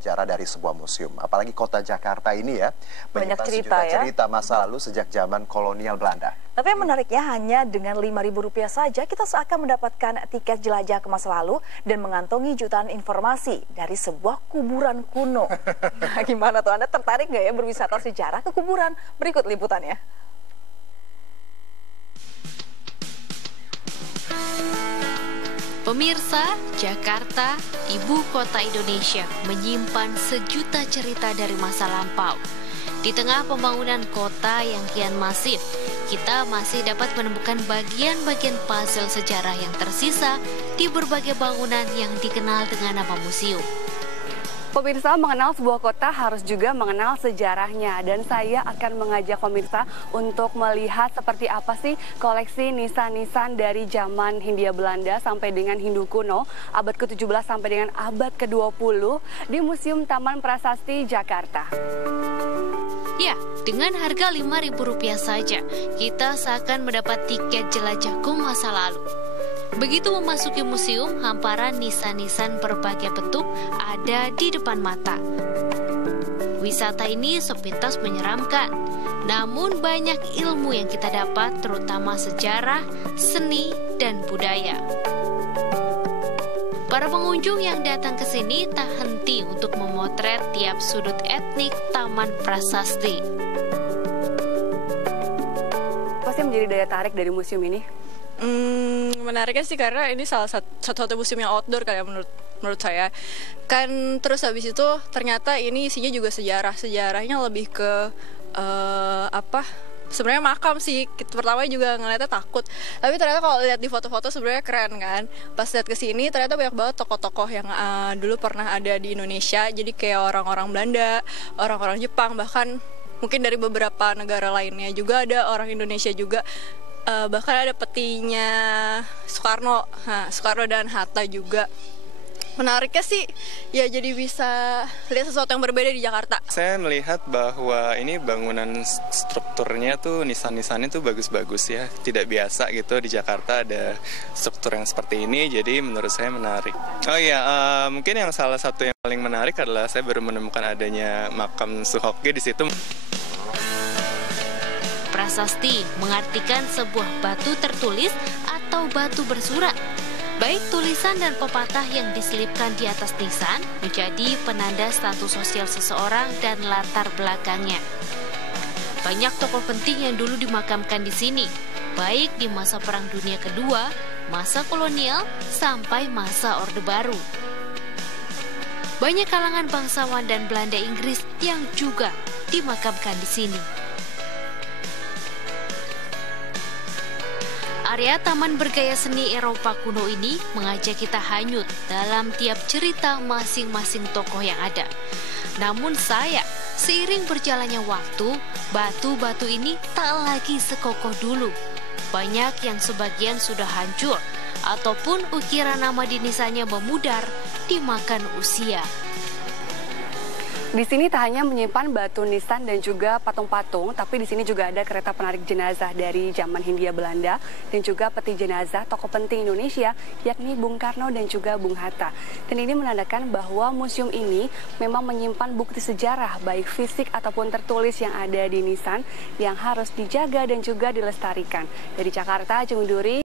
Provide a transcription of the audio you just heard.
sejarah dari sebuah museum. Apalagi kota Jakarta ini ya, Banyak menyimpan cerita sejuta ya. cerita masa lalu sejak zaman kolonial Belanda. Tapi yang menariknya hanya dengan Rp5.000 saja kita seakan mendapatkan tiket jelajah ke masa lalu dan mengantongi jutaan informasi dari sebuah kuburan kuno. Nah, gimana tuh, Anda tertarik nggak ya berwisata sejarah ke kuburan? Berikut liputannya. Pemirsa, Jakarta, ibu kota Indonesia, menyimpan sejuta cerita dari masa lampau. Di tengah pembangunan kota yang kian masif, kita masih dapat menemukan bagian-bagian puzzle sejarah yang tersisa di berbagai bangunan yang dikenal dengan nama museum. Pemirsa, mengenal sebuah kota harus juga mengenal sejarahnya, dan saya akan mengajak pemirsa untuk melihat seperti apa sih koleksi nisan-nisan dari zaman Hindia Belanda sampai dengan Hindu kuno abad ke-17 sampai dengan abad ke-20 di Museum Taman Prasasti Jakarta. Ya, dengan harga Rp5.000 saja, kita seakan mendapat tiket jelajah ke masa lalu. Begitu memasuki museum, hamparan nisan-nisan berbagai bentuk ada di depan mata. Wisata ini sepintas menyeramkan, namun banyak ilmu yang kita dapat, terutama sejarah, seni, dan budaya. Para pengunjung yang datang ke sini tak henti untuk memotret tiap sudut etnik Taman Prasasti. Apa sih menjadi daya tarik dari museum ini? Menariknya sih karena ini salah satu museum yang outdoor kayak menurut saya. Kan terus habis itu ternyata ini isinya juga sejarahnya lebih ke sebenarnya makam sih. Pertama juga ngeliatnya takut, tapi ternyata kalau lihat di foto-foto sebenarnya keren kan. Pas lihat ke sini ternyata banyak banget tokoh-tokoh yang dulu pernah ada di Indonesia. Jadi kayak orang-orang Belanda, orang-orang Jepang, bahkan mungkin dari beberapa negara lainnya juga ada orang Indonesia juga. Bahkan ada petinya Soekarno dan Hatta juga. Menariknya sih ya jadi bisa lihat sesuatu yang berbeda di Jakarta. Saya melihat bahwa ini bangunan strukturnya tuh nisan-nisannya tuh bagus-bagus ya. Tidak biasa gitu di Jakarta ada struktur yang seperti ini, jadi menurut saya menarik. Oh iya, mungkin yang salah satu yang paling menarik adalah saya baru menemukan adanya makam Soeharto di situ. Prasasti mengartikan sebuah batu tertulis atau batu bersurat. Baik tulisan dan pepatah yang diselipkan di atas nisan menjadi penanda status sosial seseorang dan latar belakangnya. Banyak tokoh penting yang dulu dimakamkan di sini, baik di masa Perang Dunia Kedua, masa kolonial, sampai masa Orde Baru. Banyak kalangan bangsawan dan Belanda Inggris yang juga dimakamkan di sini. Area taman bergaya seni Eropa kuno ini mengajak kita hanyut dalam tiap cerita masing-masing tokoh yang ada. Namun seiring berjalannya waktu, batu-batu ini tak lagi sekokoh dulu. Banyak yang sebagian sudah hancur, ataupun ukiran nama di nisannya memudar dimakan usia. Di sini tak hanya menyimpan batu nisan dan juga patung-patung, tapi di sini juga ada kereta penarik jenazah dari zaman Hindia Belanda dan juga peti jenazah tokoh penting Indonesia, yakni Bung Karno dan juga Bung Hatta. Dan ini menandakan bahwa museum ini memang menyimpan bukti sejarah baik fisik ataupun tertulis yang ada di nisan yang harus dijaga dan juga dilestarikan. Dari Jakarta, Jung Duri.